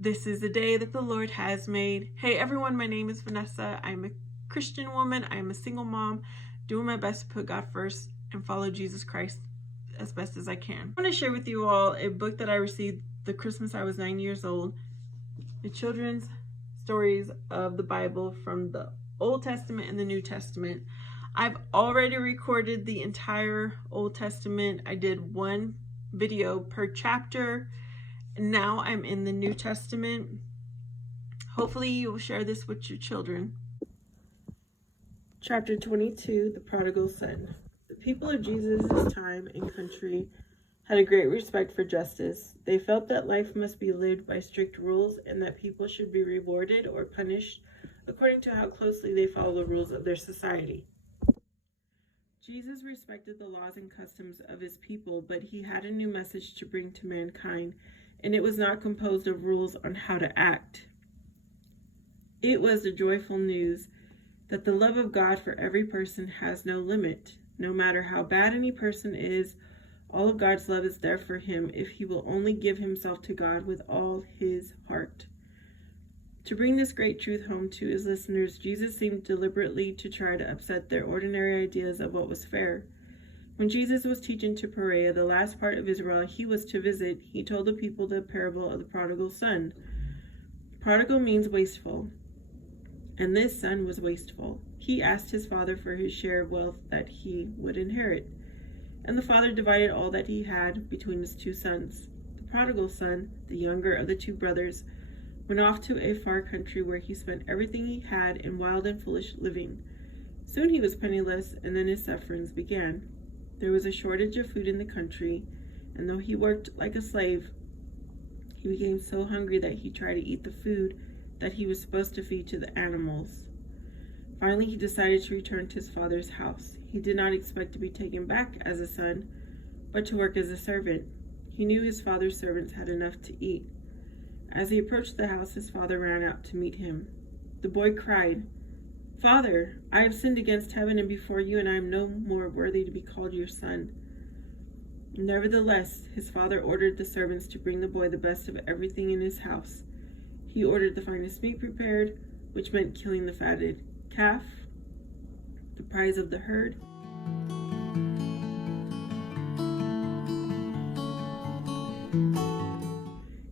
This is the day that the Lord has made. Hey everyone, my name is Vanessa. I'm a Christian woman. I'm a single mom, doing my best to put God first and follow Jesus Christ as best as I can. I want to share with you all a book that I received the Christmas I was 9 years old. The children's stories of the Bible from the Old Testament and the New Testament. I've already recorded the entire Old Testament. I did one video per chapter. Now I'm in the New Testament. Hopefully you will share this with your children. Chapter 22, the Prodigal Son. The people of Jesus' time and country had a great respect for justice. They felt that life must be lived by strict rules and that people should be rewarded or punished according to how closely they follow the rules of their society. Jesus respected the laws and customs of his people, but he had a new message to bring to mankind, and it was not composed of rules on how to act. It was the joyful news that the love of God for every person has no limit. No matter how bad any person is, all of God's love is there for him if he will only give himself to God with all his heart. To bring this great truth home to his listeners, Jesus seemed deliberately to try to upset their ordinary ideas of what was fair. When Jesus was teaching to Perea, the last part of Israel he was to visit, he told the people the parable of the prodigal son. Prodigal means wasteful, and this son was wasteful. He asked his father for his share of wealth that he would inherit, and the father divided all that he had between his two sons. The prodigal son, the younger of the two brothers, went off to a far country where he spent everything he had in wild and foolish living. Soon he was penniless, and then his sufferings began. There was a shortage of food in the country, and though he worked like a slave, he became so hungry that he tried to eat the food that he was supposed to feed to the animals. Finally, he decided to return to his father's house. He did not expect to be taken back as a son, but to work as a servant. He knew his father's servants had enough to eat. As he approached the house, his father ran out to meet him. The boy cried, "Father, I have sinned against heaven and before you, and I am no more worthy to be called your son." Nevertheless, his father ordered the servants to bring the boy the best of everything in his house. He ordered the finest meat prepared, which meant killing the fatted calf, the prize of the herd.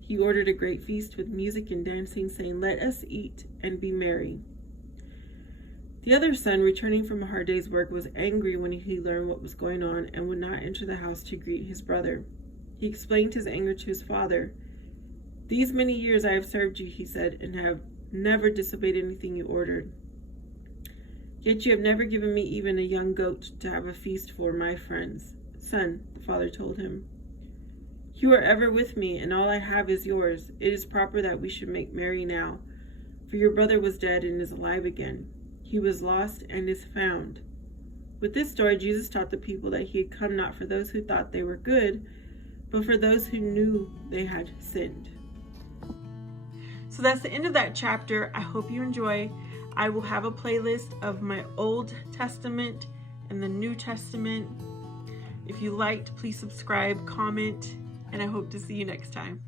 He ordered a great feast with music and dancing, saying, "Let us eat and be merry." The other son, returning from a hard day's work, was angry when he learned what was going on and would not enter the house to greet his brother. He explained his anger to his father. "These many years I have served you," he said, "and have never disobeyed anything you ordered. Yet you have never given me even a young goat to have a feast for my friends." "Son," the father told him, "you are ever with me, and all I have is yours. It is proper that we should make merry now, for your brother was dead and is alive again. He was lost and is found." With this story, Jesus taught the people that he had come not for those who thought they were good, but for those who knew they had sinned. So that's the end of that chapter. I hope you enjoy. I will have a playlist of my Old Testament and the New Testament. If you liked, please subscribe, comment, and I hope to see you next time.